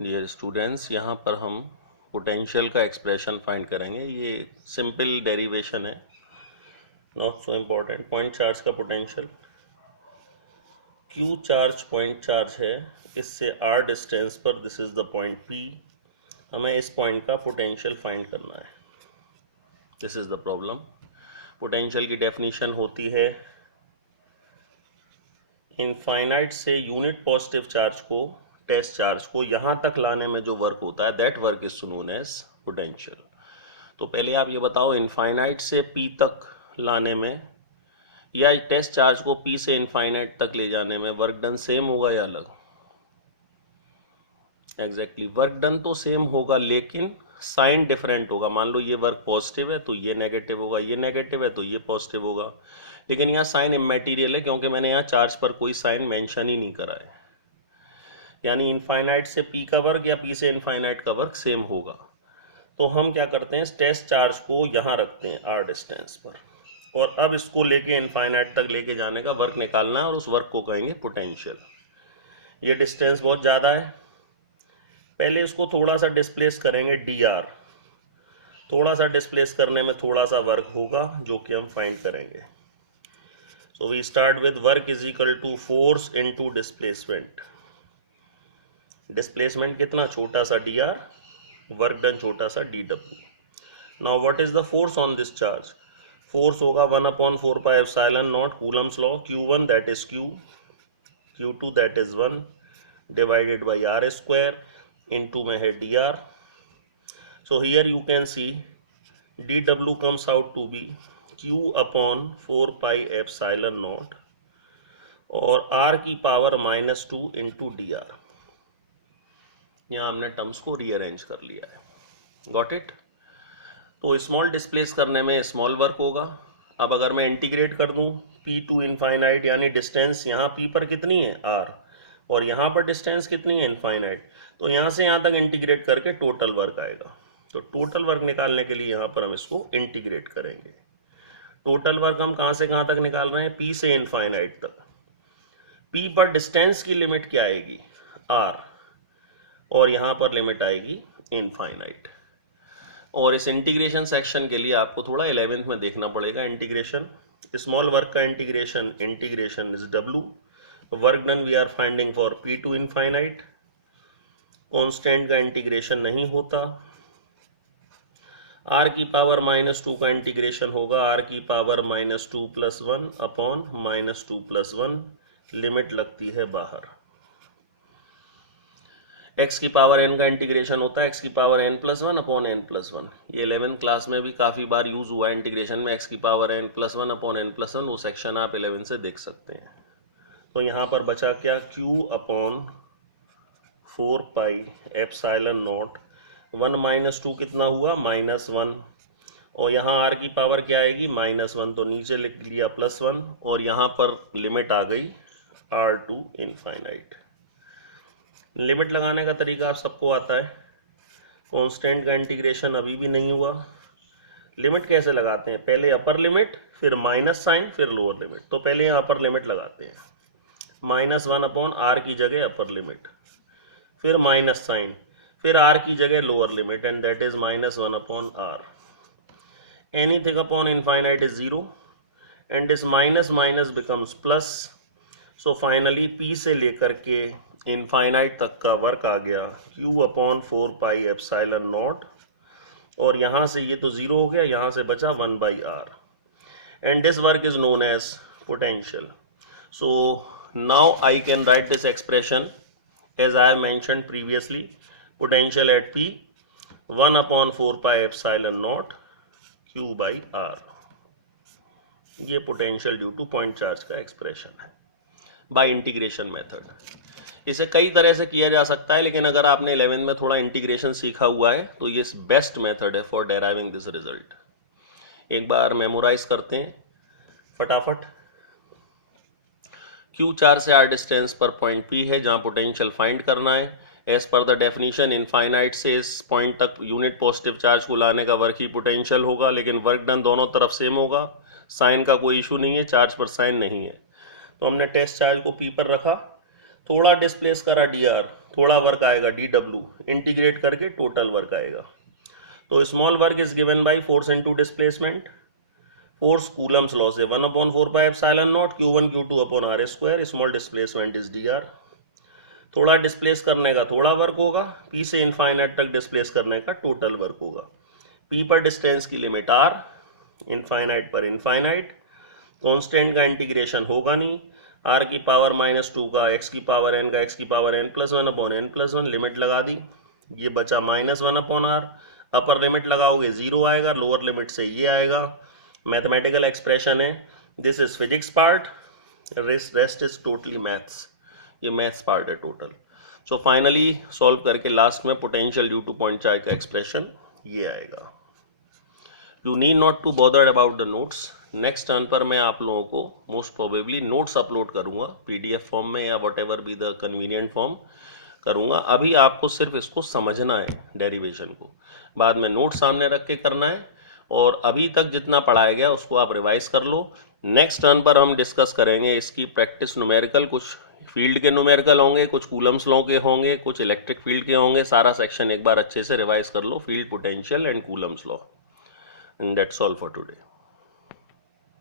Dear students, यहाँ पर हम पोटेंशियल का एक्सप्रेशन फाइंड करेंगे। ये सिंपल डेरिवेशन है, not so important. Point charge का potential, Q charge point charge है, इससे आर डिस्टेंस पर this is the point P. हमें इस पॉइंट का पोटेंशियल फाइंड करना है। This is the problem. Potential की डेफिनेशन होती है, इनफाइनाइट से यूनिट पॉजिटिव चार्ज को, टेस्ट चार्ज को यहाँ तक लाने में जो वर्क होता है that work is known as potential. तो पहले आप ये बताओ, इनफाइनाइट से पी तक लाने में या टेस्ट चार्ज को पी से इनफाइनाइट तक ले जाने में वर्क डन सेम होगा या अलग? एग्जैक्टली, वर्क डन तो सेम होगा लेकिन साइन डिफरेंट होगा। मान लो ये वर्क पॉजिटिव है तो ये नेगेटिव होगा, ये नेगेटिव है तो ये पॉजिटिव होगा। लेकिन यहाँ साइन इमैटीरियल है क्योंकि मैंने यहाँ चार्ज पर कोई साइन मेंशन ही नहीं करा है। यानी इनफाइनाइट से पी का वर्क या पी से इनफाइनाइट का वर्क सेम होगा। तो हम क्या करते हैं, टेस्ट चार्ज को यहाँ रखते हैं आर डिस्टेंस पर, और अब इसको लेके इनफाइनाइट तक लेके जाने का वर्क निकालना है और उस वर्क को कहेंगे पोटेंशियल। ये डिस्टेंस बहुत ज़्यादा है, पहले इसको थोड़ा सा डिस्प्लेस करेंगे डी आर। थोड़ा सा डिस्प्लेस करने में थोड़ा सा वर्क होगा जो कि हम फाइंड करेंगे। So we start with work is equal to force into displacement. Displacement कितना, छोटा सा डी आर, वर्क डन छोटा सा D W. Now what is the force on this charge? Force होगा 1/4πε0 Coulomb's law, Q1 that is Q, Q2 that is 1 divided by R square, into में है D R. So here you can see dw comes out to be Q/4πε0 और r की power -2 into D R. यहाँ हमने terms को rearrange कर लिया है। Got it? तो स्मॉल डिस्प्लेस करने में स्मॉल वर्क होगा। अब अगर मैं इंटीग्रेट कर दूं p टू इनफाइनाइट, यानी डिस्टेंस यहाँ p पर कितनी है r, और यहाँ पर डिस्टेंस कितनी है इनफाइनाइट, तो यहाँ से यहाँ तक इंटीग्रेट करके टोटल वर्क आएगा। तो टोटल वर्क निकालने के लिए यहाँ पर हम इसको इंटीग्रेट करेंगे। टोटल वर्क हम कहाँ से कहाँ तक निकाल रहे हैं, P से इनफाइनाइट तक। P पर डिस्टेंस की लिमिट क्या आएगी, R, और यहाँ पर लिमिट आएगी इनफाइनाइट। और इस इंटीग्रेशन सेक्शन के लिए आपको थोड़ा 11th में देखना पड़ेगा इंटीग्रेशन। स्मॉल वर्क का integration, integration is W। Work done we are finding for P to infinite. Constant का इंटीग्रेशन नहीं होता। r की पावर -2 का इंटीग्रेशन होगा r की पावर -2 + 1 अपॉन -2 + 1, लिमिट लगती है बाहर। x की पावर n का इंटीग्रेशन होता है x की पावर n + 1 अपॉन n + 1। ये 11th क्लास में भी काफ़ी बार यूज हुआ है इंटीग्रेशन में, x की पावर n + 1 अपॉन n + 1। वो सेक्शन आप 11 से देख सकते हैं। तो यहाँ पर बचा क्या, Q/4πε0, 1 - 2 कितना हुआ, -1, और यहाँ r की पावर क्या आएगी, -1, तो नीचे लिख लिया +1, और यहाँ पर लिमिट आ गई r टू इनफाइनाइट। लिमिट लगाने का तरीका आप सबको आता है। कांस्टेंट का इंटीग्रेशन अभी भी नहीं हुआ। लिमिट कैसे लगाते हैं, पहले अपर लिमिट, फिर माइनस साइन, फिर लोअर लिमिट। तो पहले यहाँ अपर लिमिट लगाते हैं, -1 अपॉन r की जगह अपर लिमिट, फिर माइनस साइन, फिर r की जगह lower limit, and that is -1 upon r। Anything upon infinite is 0 and this minus minus becomes plus. So finally p से लेकर के इनफाइनाइट तक का वर्क आ गया Q/4πε0, और यहाँ से ये तो 0 हो गया, यहाँ से बचा 1/r, and this work is known as potential. So now I can write this expression as I have mentioned previously, potential at P 1/4πε0 Q/r। ये potential due to point charge का एक्सप्रेशन है बाय इंटीग्रेशन मेथड। इसे कई तरह से किया जा सकता है, लेकिन अगर आपने 11th में थोड़ा इंटीग्रेशन सीखा हुआ है तो ये बेस्ट मेथड है फॉर डेराइविंग दिस रिजल्ट। एक बार मेमोराइज करते हैं फटाफट। Q चार्ज से r डिस्टेंस पर पॉइंट P है जहां पोटेंशियल फाइंड करना है। As per the definition, infinite से इस पॉइंट तक यूनिट पॉजिटिव चार्ज को लाने का वर्क ही पोटेंशियल होगा, लेकिन वर्क डन दोनों तरफ सेम होगा। साइन का कोई इशू नहीं है, चार्ज पर साइन नहीं है। तो हमने टेस्ट चार्ज को P पर रखा, थोड़ा डिस्प्लेस करा dr, थोड़ा वर्क आएगा dw, इंटीग्रेट करके टोटल वर्क आएगा। तो small work is given by force into displacement. Force Coulomb's law से 1/4πε0 q1 q2 upon r square, small displacement is dr। थोड़ा डिस्प्लेस करने का थोड़ा वर्क होगा, p से इनफाइनाइट तक डिस्प्लेस करने का टोटल वर्क होगा। p पर डिस्टेंस की लिमिट r, इनफाइनाइट पर इनफाइनाइट, कांस्टेंट का इंटीग्रेशन होगा नहीं, r की पावर -2 का x की पावर n का x की power n+1 upon n+1, limit लगा दी, ये बचा -1 अपॉन r। अपर लिमिट लगाओगे 0 आएगा, लोअर लिमिट से ये आएगा। मैथमेटिकल एक्सप्रेशन है, this is physics part, rest is totally maths, ये मैथ्स पार्ट है टोटल। सो फाइनली सॉल्व करके लास्ट में potential due to point charge का एक्सप्रेशन ये आएगा। You need not to bothered about the notes. Next turn पर मैं आप लोगों को मोस्ट प्रोबेबली नोट्स अपलोड करूंगा पीडीएफ फॉर्म में या whatever be the convenient form करूंगा। अभी आपको सिर्फ इसको समझना है डेरिवेशन को, बाद में नोट सामने रख के करना है, और अभी तक जितना पढ़ाया गया उसको आप रिवाइज कर लो। नेक्स्ट टर्न पर हम डिस्कस करेंगे इसकी प्रैक्टिस न्यूमेरिकल, कुछ फील्ड के न्यूमेरिकल होंगे, कुछ कूलम्स लॉ के होंगे, कुछ इलेक्ट्रिक फील्ड के होंगे। सारा सेक्शन एक बार अच्छे से रिवाइज कर लो, field, potential and Coulomb's law. And that's all for today.